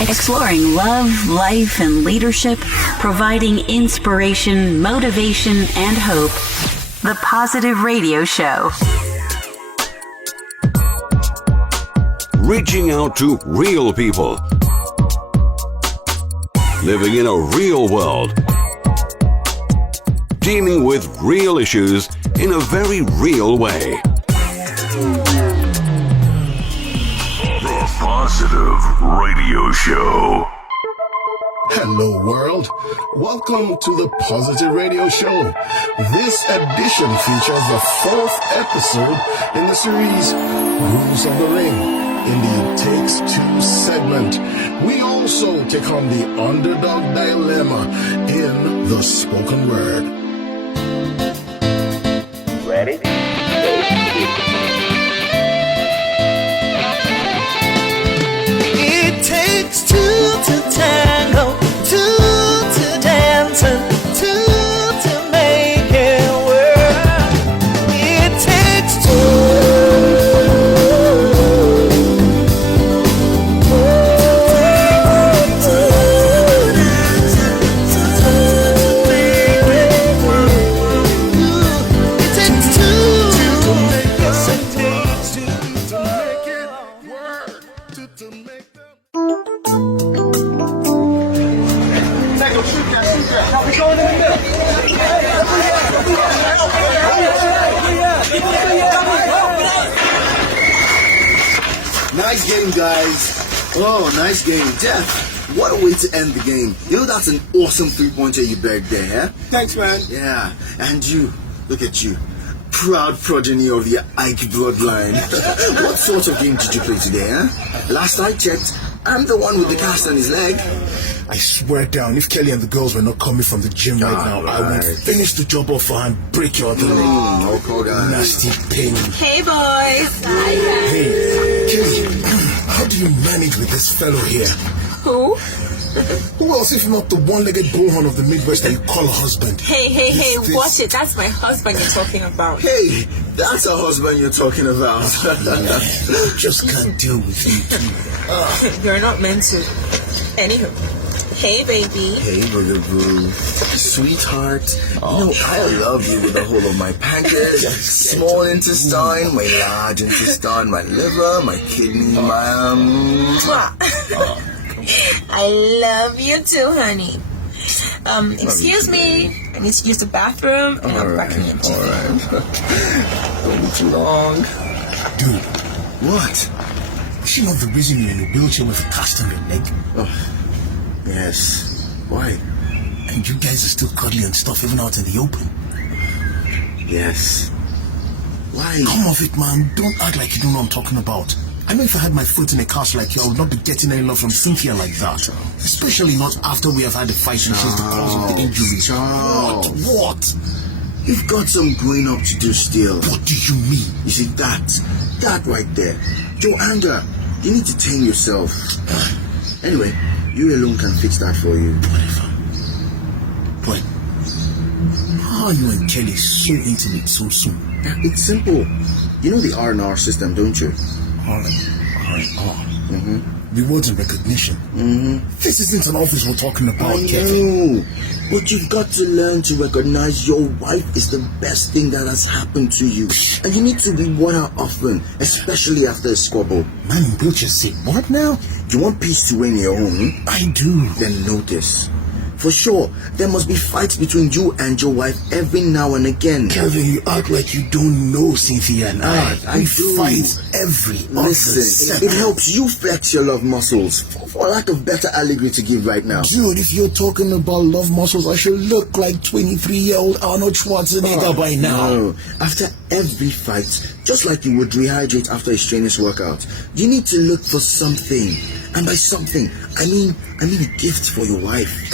Exploring love, life, and leadership, providing inspiration, motivation, and hope. The Positive Radio Show. Reaching out to real people. Living in a real world. Dealing with real issues in a very real way. The Positive Radio Show. Hello, world. Welcome to the Positive Radio Show. This edition features the 4th episode in the series Rules of the Ring. In the It Takes Two segment, we also take on the underdog dilemma in the spoken word. Ready? It takes two to tango, two to dance, and two to make it work. It takes two. Nice game, guys. Oh, nice game. Jeff, what a way to end the game. You know, that's an awesome three-pointer you bagged there, huh? Thanks, man. Yeah, and you, look at you. Proud progeny of the Ike bloodline. What sort of game did you play today, huh? Last I checked, I'm the one with the cast on his leg. I swear down, if Kelly and the girls were not coming from the gym right now, I would finish the job off and break your other leg. Nasty pain. Hey, boys. Hey, Kelly, how do you manage with this fellow here? Who? Who else if not the one-legged bullhorn of the Midwest that you call a husband? Hey, watch it. That's my husband you're talking about. Hey, that's a husband you're talking about. Just can't deal with you two. You're not meant to. Anywho. Hey, baby. Hey, bugaboo. Sweetheart. You know, I love you with the whole of my pancreas, small intestine, my large intestine, my liver, my kidney, my I love you too, honey. Excuse me. I need to use the bathroom, and I'm backing into you. Don't be too long. Dude. What? Is she not the reason you're in a wheelchair with a cast on your leg? Oh, yes. Why? And you guys are still cuddly and stuff even out in the open? Yes. Why? Come off it, man. Don't act like you don't know what I'm talking about. I mean, if I had my foot in a cast like you, I would not be getting any love from Cynthia like that. Especially not after we have had a fight and she's the cause of the injuries. What? You've got some growing up to do still. What do you mean? You see, that right there. Your anger. You need to tame yourself. Anyway, you alone can fix that for you. Whatever. But how are you and Kelly so intimate so soon? It's simple. You know the R&R system, don't you? R&R. Mm-hmm. Rewards and recognition. Mm-hmm. This isn't an office we're talking about, I Kevin. know. But you've got to learn to recognize your wife is the best thing that has happened to you. And you need to reward her often, especially after a squabble. Man in wheelchair say, what now? You want peace to reign in your home? I do. Then notice. For sure, there must be fights between you and your wife every now and again. Kelvin, you act like you don't know Cynthia and I do. fight every Listen, it helps you flex your love muscles. For lack of better allegory to give right now. Dude, if you're talking about love muscles, I should look like 23-year-old Arnold Schwarzenegger by now. No. After every fight, just like you would rehydrate after a strenuous workout, you need to look for something. And by something, I mean a gift for your wife.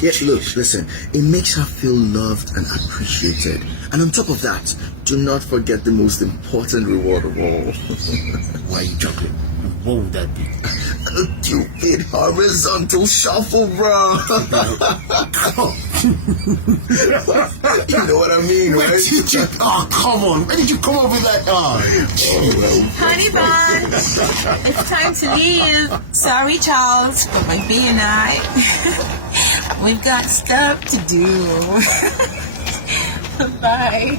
Yes, look, listen, it makes her feel loved and appreciated. And on top of that, do not forget the most important reward of all. Why are you juggling? What would that be? A cupid horizontal shuffle, bro. You know what I mean, Where right? did you? Oh, come on! Where did you come up with that? Honey bun, it's time to leave. Sorry, Charles, but my B and I, we've got stuff to do. Bye.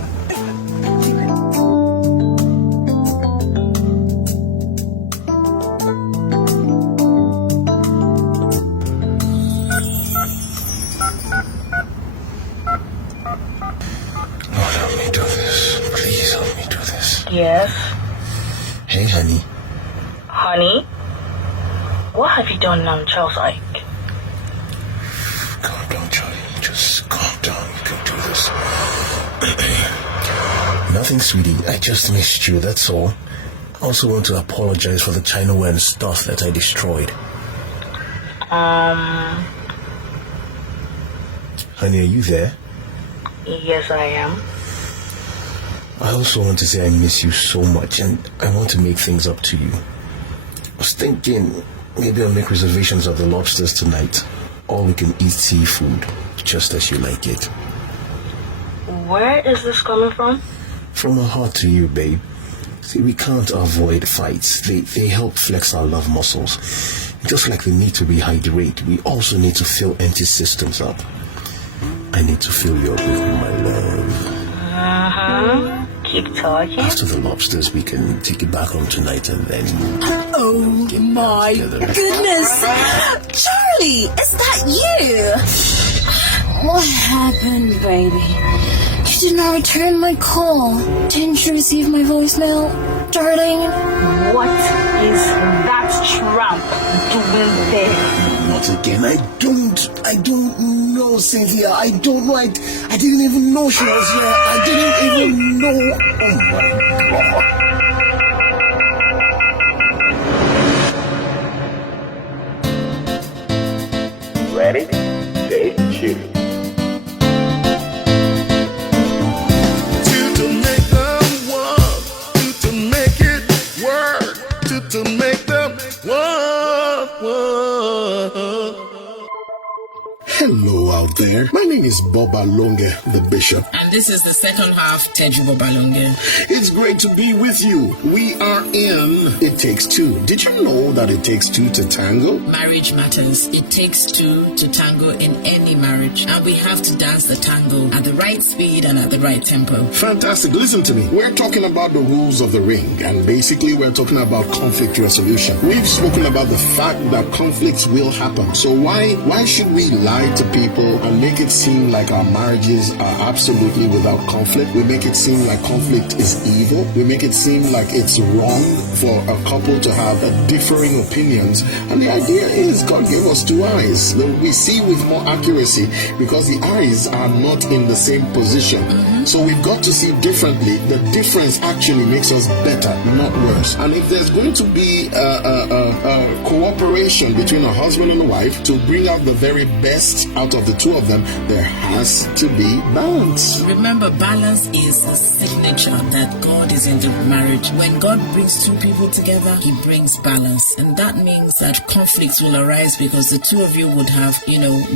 Yes. Hey, honey. Honey? What have you done now, Charles Ike? Calm down, Charlie. Just calm down. You can do this. Nothing, sweetie. I just missed you, that's all. I also want to apologize for the Chinaware and stuff that I destroyed. Honey, are you there? Yes, I am. I also want to say I miss you so much, and I want to make things up to you. I was thinking maybe I'll make reservations at the Lobsters tonight, or we can eat seafood, just as you like it. Where is this coming from? From my heart to you, babe. See, we can't avoid fights. They help flex our love muscles. Just like we need to rehydrate, we also need to fill empty systems up. I need to fill you up with my love. Keep talking. After the Lobsters, we can take it back home tonight and then... Oh my goodness! Charlie, is that you? What happened, baby? You did not return my call. Didn't you receive my voicemail, darling? What is that tramp doing there? Not again. I don't know, Cynthia. I don't know. I didn't even know she was here. I didn't even know. Oh my God. Ready? Take two. To make them work, to make it work, to make them work. Hello out there. My name is Boba Longe, the Bishop. And this is the second half, Teju Boba Longe. It's great to be with you. We are in It Takes Two. Did you know that it takes two to tango? Marriage matters. It takes two to tango in any marriage. And we have to dance the tango at the right speed and at the right tempo. Fantastic. Listen to me. We're talking about the rules of the ring, and basically we're talking about conflict resolution. We've spoken about the fact that conflicts will happen. So why should we lie to people and make it seem like our marriages are absolutely without conflict? We make it seem like conflict is evil. We make it seem like it's wrong for a couple to have differing opinions. And the idea is God gave us two eyes. We see with more accuracy because the eyes are not in the same position. So we've got to see differently. The difference actually makes us better, not worse. And if there's going to be a cooperation between a husband and a wife to bring out the very best out of the two of them, there has to be balance. Remember, balance is the signature that God is in the marriage. When God brings two people together, He brings balance. And that means that conflicts will arise because the two of you would have,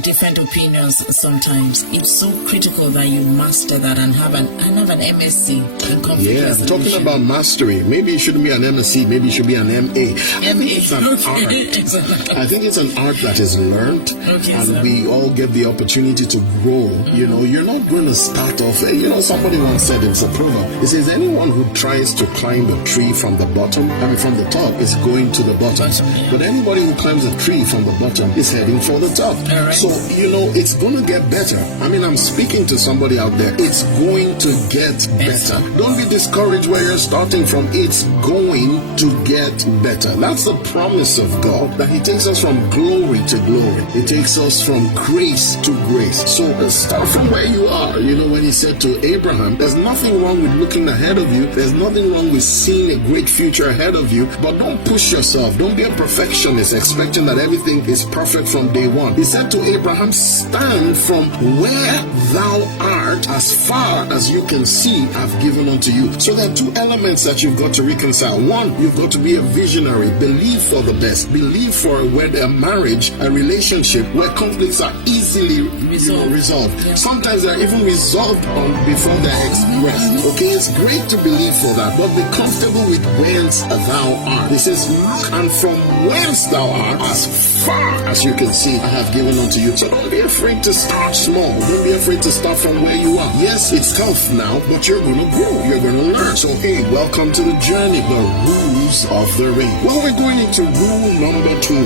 different opinions sometimes. It's so critical that you master that and have an MSc in conflict resolution. Talking about mastery, maybe it shouldn't be an MSc, maybe it should be an MA. I think it's an art. Exactly. I think it's an art that is learned, and we all get the opportunity to grow. You're not going to start off. Somebody once said, it's a proverb. It says anyone who tries to climb a tree from the bottom, from the top, is going to the bottom. But anybody who climbs a tree from the bottom is heading for the top. Right. So it's going to get better. I'm speaking to somebody out there. It's going to get better. Don't be discouraged where you're starting from. It's going to get better. That's the promise of God, that He takes us from glory to glory. It takes us from grace to grace. So start from where you are. When He said to Abraham, there's nothing wrong with looking ahead of you. There's nothing wrong with seeing a great future ahead of you. But don't push yourself. Don't be a perfectionist expecting that everything is perfect from day one. He said to Abraham, stand from where thou art as far as you can see I've given unto you. So there are two elements that you've got to reconcile. One, you've got to be a visionary. Believe for the best. Believe for a marriage, a relationship where conflicts are easily resolved. Yeah. Sometimes they're even resolved before they're expressed. Okay, it's great to believe for that, but be comfortable with whence thou art. It says, look, and from whence thou art, as far as you can see, I have given unto you. So don't be afraid to start small. Don't be afraid to start from where you are. Yes, it's tough now, but you're going to grow. You're going to learn. So hey, welcome to the journey, the rules of the ring. Well, we're going into rule number 2.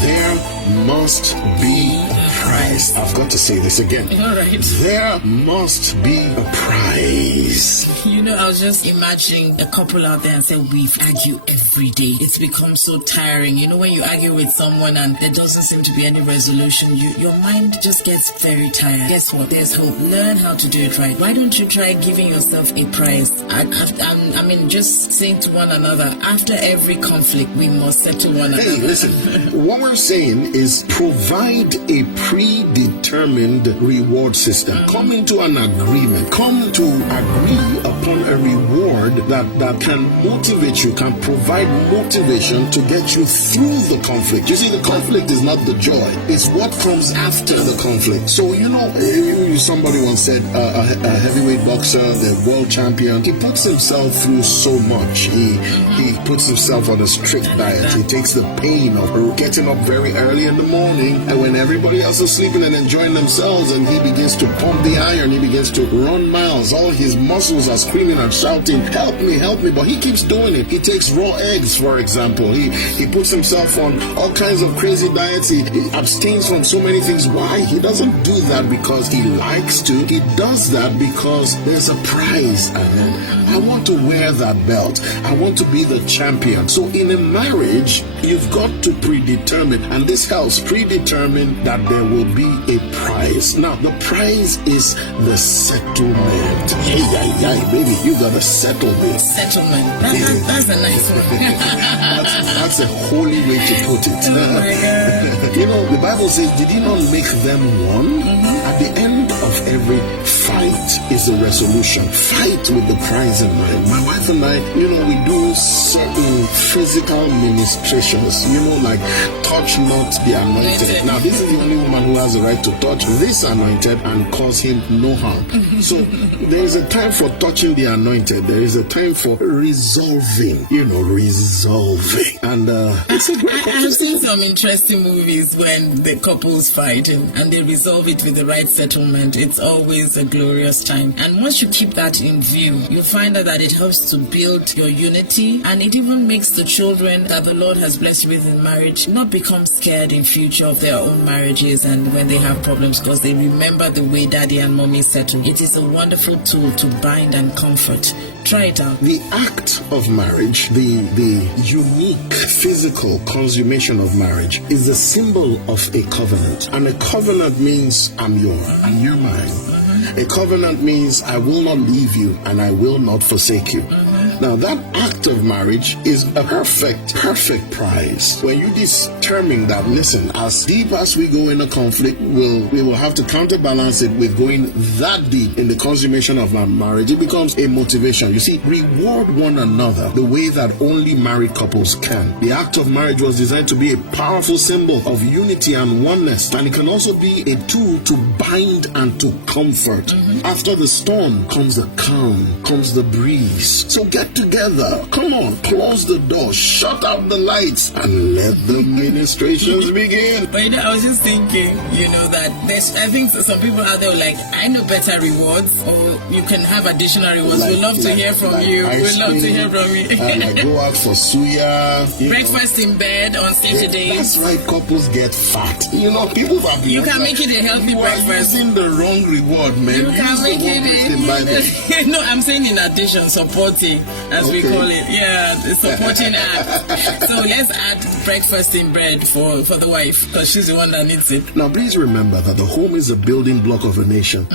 There must be a prize. I've got to say this again. All right. There must be a prize. You know, I was just imagining a couple out there and say, we argue every day. It's become so tiring. You know, when you argue with someone and there doesn't seem to be any resolution, your mind just gets very tired. Guess what? There's hope. Learn how to do it right. Why don't you try giving yourself a prize? I mean, just saying to one another, after every conflict, we must settle one another. Hey, listen, what we're saying is provide a predetermined reward system. Come into an agreement. Come to agree upon a reward that can motivate you, can provide motivation to get you through the conflict. You see, the conflict is not the joy. It's what comes after the conflict. So, you know, somebody once said a heavyweight boxer, the world champion, he puts himself through so much. He puts himself on a strict diet. He takes the pain of getting up very early in the morning and when everybody else is sleeping and enjoying themselves, and he begins to pump the iron, he begins to run miles. All his muscles are screaming and shouting, help me, but he keeps doing it. He takes raw eggs, for example. He puts himself on all kinds of crazy diets. He abstains from so many things. Why? He doesn't do that because he likes to. He does that because there's a prize ahead. I want to wear that belt. I want to be the champion. So in a marriage, you've got to predetermine, and this helps predetermine that there will be a prize. Now, the prize is the settlement. Hey, baby, you got to settle this. Settlement. That's a nice one. that's a holy way to put it. Oh my God. You know, the Bible says, did he not make them one? At the end of every fight is a resolution. Fight with the prize in mind. My wife and I, you know, we do certain physical ministrations, you know, like touch not the anointed. Now, this is the only woman who has the right to touch this anointed and cause him no harm. So there is a time for touching the anointed. There is a time for resolving, resolving. And it's a great I've seen some interesting movies when the couples fight and they resolve it with the right settlement. It's always a glorious time. And once you keep that in view, you find out that it helps to build your unity, and it even makes the children that the Lord has blessed you with in marriage not become scared in future of their own marriages and when they have problems, because they remember the way daddy and mommy settled. It is a wonderful tool to bind and comfort. Try it out. The act of marriage, the unique physical consummation of marriage, is a symbol of a covenant. And a covenant means I'm yours and you're mine. A covenant means I will not leave you and I will not forsake you. Now that act of marriage is a perfect prize. When you determine that, listen, as deep as we go in a conflict, we will have to counterbalance it with going that deep in the consummation of our marriage. It becomes a motivation. You see, reward one another the way that only married couples can. The act of marriage was designed to be a powerful symbol of unity and oneness, and it can also be a tool to bind and to comfort. After the storm comes the calm, comes the breeze. So get together. Come on, close the door, shut out the lights, and let the ministrations begin. But I was just thinking, that I think some people out there are like, I know better rewards, or you can have additional rewards. We'd love to hear from you. We'd love to hear from you. I go out for suya. Breakfast in bed on Saturdays. That's why couples get fat. People have you can make it a healthy breakfast. You're using the wrong reward, man. You can make it. No, I'm saying in addition, supporting, as we call it. Yeah, the supporting act. So let's add breakfast in bread for the wife, because she's the one that needs it. Now, please remember that the home is a building block of a nation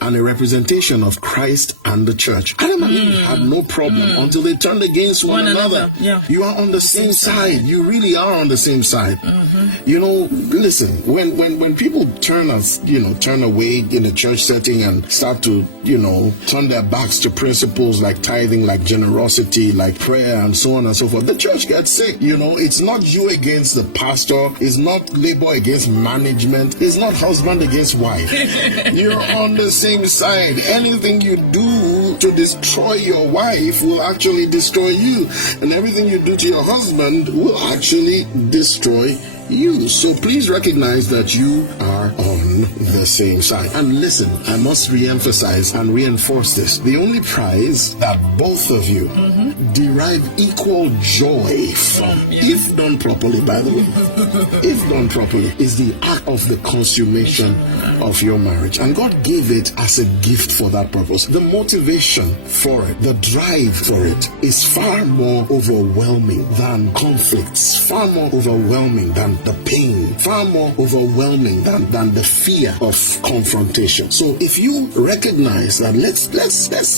and a representation of Christ and the church. Adam and Eve had no problem until they turned against one another. Yeah. You are on the same side. You really are on the same side. Listen, when people turn away in a church setting and start to, turn their backs to principles like tithing, like generosity, generosity, like prayer and so on and so forth, the church gets sick. It's not you against the pastor. It's not labor against management. It's not husband against wife. You're on the same side. Anything you do to destroy your wife will actually destroy you. And everything you do to your husband will actually destroy you. So please recognize that you are on the same side. And listen, I must re-emphasize and reinforce this. The only prize that both of you derive equal joy from, if done properly, by the way, if done properly, is the act of the consummation of your marriage. And God gave it as a gift for that purpose. The motivation for it, the drive for it, is far more overwhelming than conflicts, far more overwhelming than the pain, far more overwhelming than the fear of confrontation. So if you recognize that, let's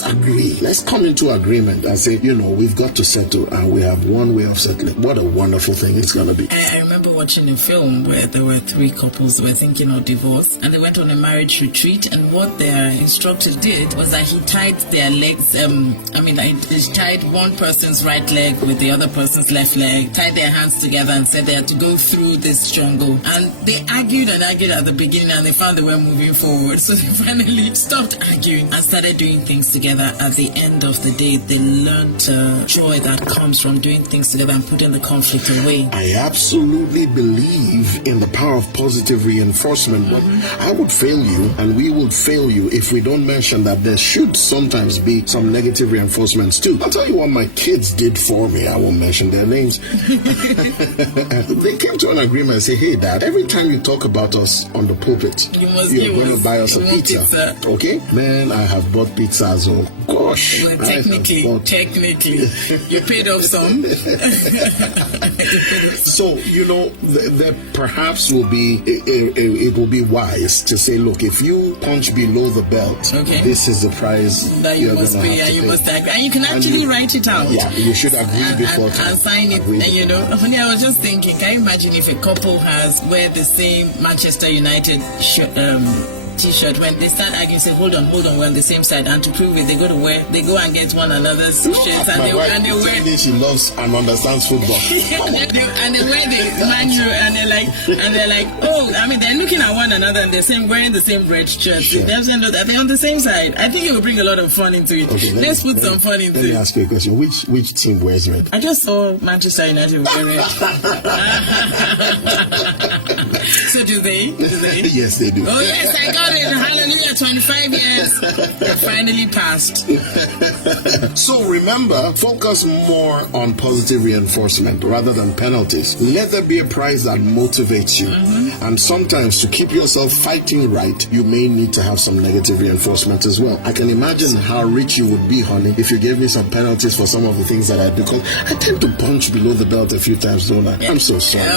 agree, let's come into agreement and say, we've got to settle, and we have one way of settling. What a wonderful thing it's going to be. I remember watching a film where there were 3 couples who were thinking of divorce, and they went on a marriage retreat, and what their instructor did was that he tied their legs, he tied one person's right leg with the other person's left leg, tied their hands together and said they had to go through this jungle. And they argued at the beginning, and they found they were moving forward. So they finally stopped arguing and started doing things together. At the end of the day, they learned joy that comes from doing things together and putting the conflict away. I absolutely believe in the power of positive reinforcement, but I would fail you, and we would fail you, if we don't mention that there should sometimes be some negative reinforcements too. I'll tell you what my kids did for me. I won't mention their names. They came to an agreement and say, hey Dad, every time you talk about us on the pulpit, you're going to buy us a pizza. Okay? Man, I have bought pizzas. Oh gosh. Well, technically, you paid off some. So, there perhaps will be, it will be wise to say, look, if you punch below the belt, this is the price that you must pay, and you must agree. And you can actually write it out. Yeah, you should agree before and sign it. And I was just thinking, can you imagine if a couple wear the same Manchester United t-shirt, when they start arguing, say, hold on, we're on the same side, and to prove it, they go and get one another's shirts, and they wear. She loves and understands football. and they wear the Man U, and they're like, they're looking at one another, and they're wearing the same red shirts. Sure. They're on the same side. I think it will bring a lot of fun into it. Okay, let's put some fun into it. Let me ask you a question. Which team wears red? I just saw Manchester United wear red. So do they? Yes, they do. Oh yes, I got it. Hallelujah, 25 years finally passed. So remember, focus more on positive reinforcement rather than penalties. Let there be a prize that motivates you. And sometimes to keep yourself fighting right, you may need to have some negative reinforcement as well. I can imagine how rich you would be, honey, if you gave me some penalties for some of the things that I do. Because I tend to punch below the belt a few times, don't I? I'm so sorry.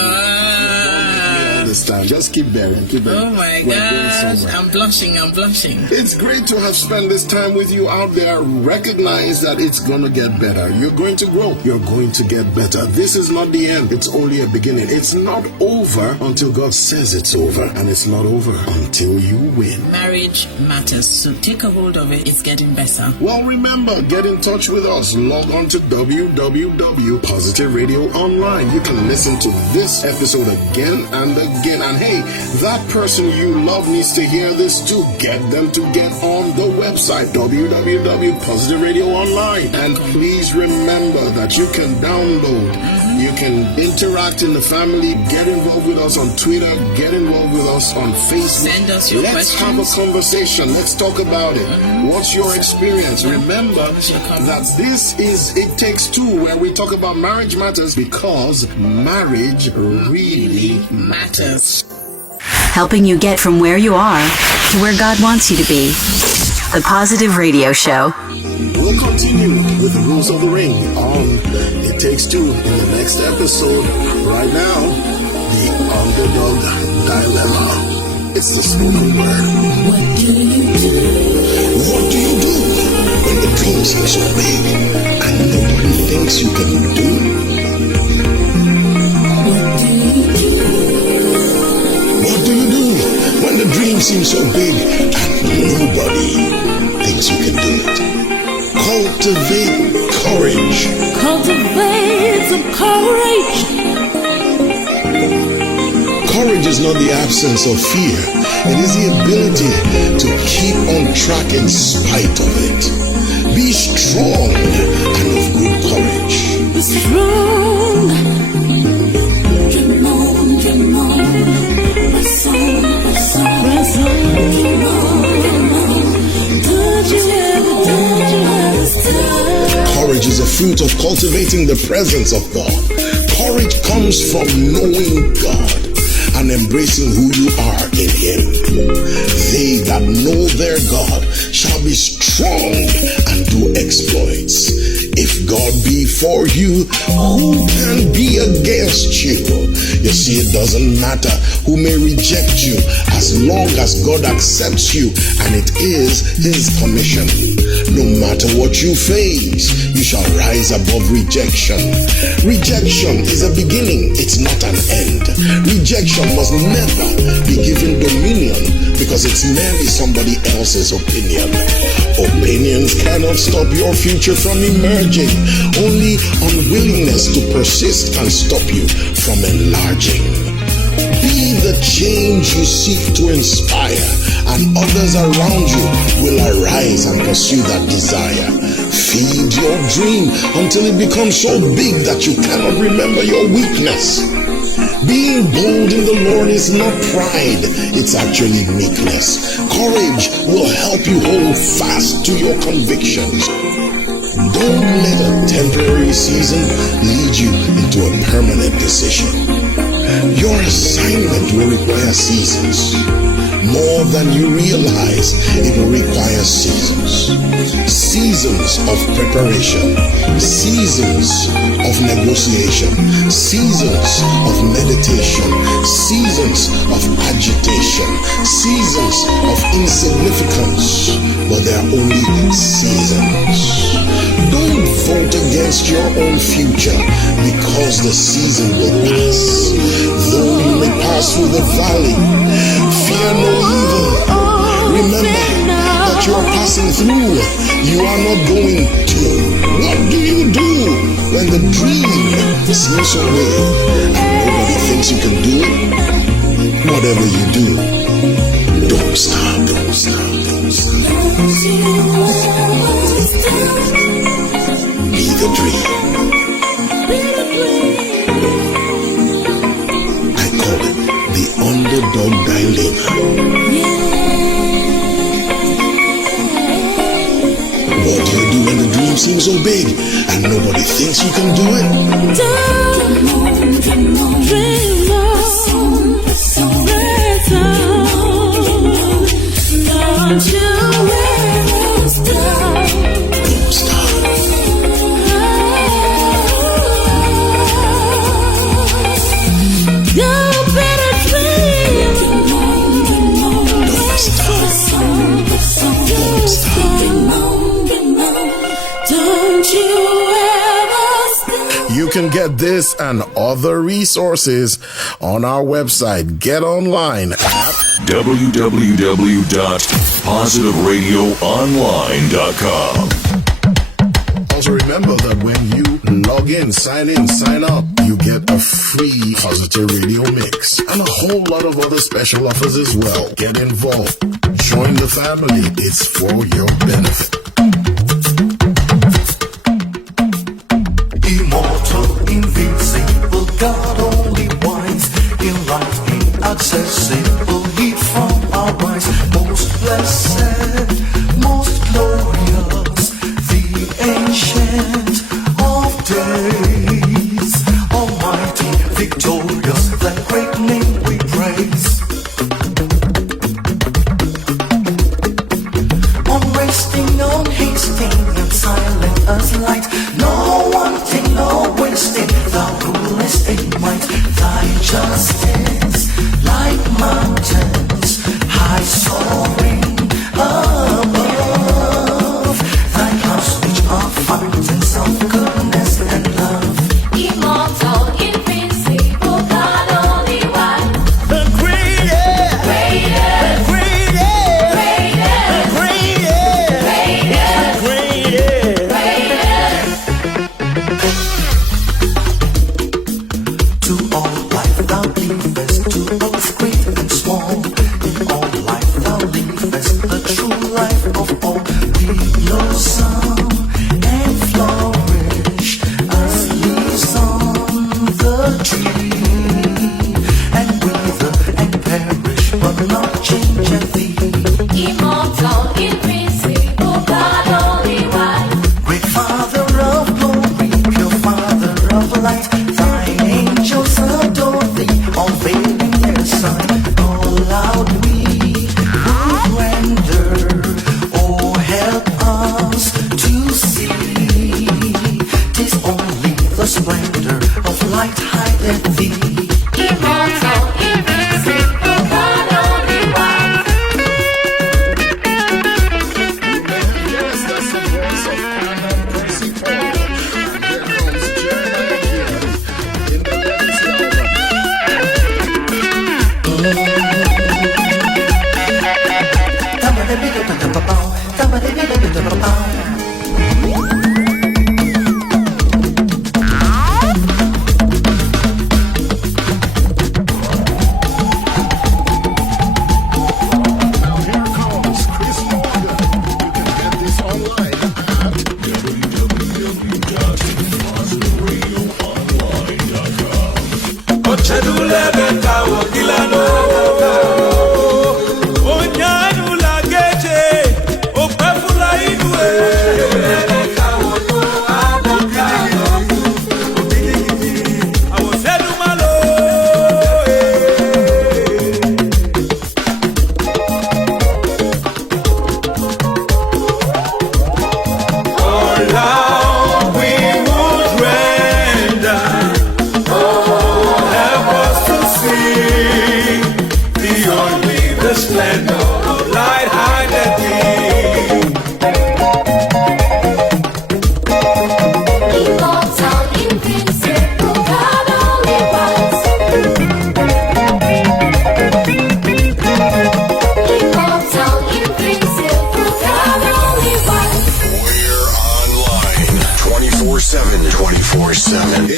This time, just keep bearing. Oh my gosh, I'm blushing. It's great to have spent this time with you out there. Recognize that it's gonna get better. You're going to grow. You're going to get better. This is not the end. It's only a beginning. It's not over until God says it's over, and it's not over until you win. Marriage matters, so take a hold of it. It's getting better. Well, remember, get in touch with us. Log on to www.Positive Radio Online. You can listen to this episode again and again. And hey, that person you love needs to hear this too. Get them to get on the website www.Positive Radio Online. And please remember that you can download, you can interact in the family, get involved with us on Twitter, get involved with us on Facebook. Send us your questions. Have a conversation. Let's talk about it. What's your experience? Remember that this is It Takes Two, where we talk about marriage matters, because marriage really matters. Helping you get from where you are to where God wants you to be. The Positive Radio Show. We'll continue with the rules of the ring on It Takes Two in the next episode. Right now, the underdog dilemma. It's the spoken word. What do you do? What do you do when the dream seems so big and nobody thinks you can do it? What do you do when the dream seems so big and nobody thinks you can do it? Cultivate courage. Cultivate some courage. Courage is not the absence of fear. It is the ability to keep on track in spite of it. Be strong and of good courage. Be strong. Dream on, dream on. Press on, press on, press on. Dream on. Don't you ever stop. Courage is a fruit of cultivating the presence of God. Courage comes from knowing God and embracing who you are in Him. They that know their God shall be strong and do exploits. If God be for you, who can be against you? You see, it doesn't matter who may reject you as long as God accepts you and it is His commission. No matter what you face, you shall rise above rejection. Rejection is a beginning, it's not an end. Rejection must never be given dominion because it's merely somebody else's opinion. Opinions cannot stop your future from emerging. Only unwillingness to persist can stop you from enlarging. Be the change you seek to inspire, and others around you will arise and pursue that desire. Feed your dream until it becomes so big that you cannot remember your weakness. Being bold in the Lord is not pride, it's actually meekness. Courage will help you hold fast to your convictions. Don't let a temporary season lead you into a permanent decision. Your assignment will require seasons. More than you realize, it will require seasons. Seasons of preparation, seasons of negotiation, seasons of meditation, seasons of agitation, seasons of insignificance. But they are only seasons. Don't vote against your own future because the season will pass. Though you may pass through the valley, fear no evil. Remember that you are passing through. You are not going to. What do you do when the dream seems so big and nobody thinks you can do it? Whatever you do, don't stop, don't stop, don't stop. Be the dream. I call it the underdog dilemma. What do you do when the dream seems so big and nobody thinks you can do it? Dream on, dream on, dream on. Press on. Don't you ever stop. Don't stop. You better dream. Don't stop. Don't stop. Don't you ever stop. You can get this and other resources on our website. Get online at www.positiveradioonline.com. Also remember that when you log in, sign up, you get a free Positive Radio mix and a whole lot of other special offers as well. Get involved. Join the family. It's for your benefit. Immortal, invincible, God only wise, in life inaccessible, heat from our rise, most blessed, most glorious, the ancient of days, almighty, victorious, that great name we praise. Unresting, unhasting, and silent as light, no wanting, no wasting, thou rulest in might, thy justice like mountains, high soaring above, thy clouds which are fountains of goodness and love. Immortal, invincible, God only one. The greatest, Greatest, greatest, greatest, greatest, greatest, greatest. greatest.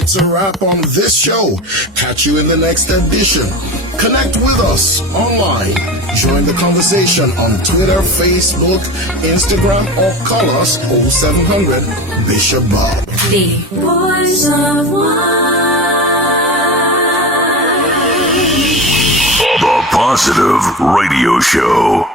It's a wrap on this show. Catch you in the next edition. Connect with us online. Join the conversation on Twitter, Facebook, Instagram, or call us 0700 Bishop Bob. The Voice of The Positive Radio Show.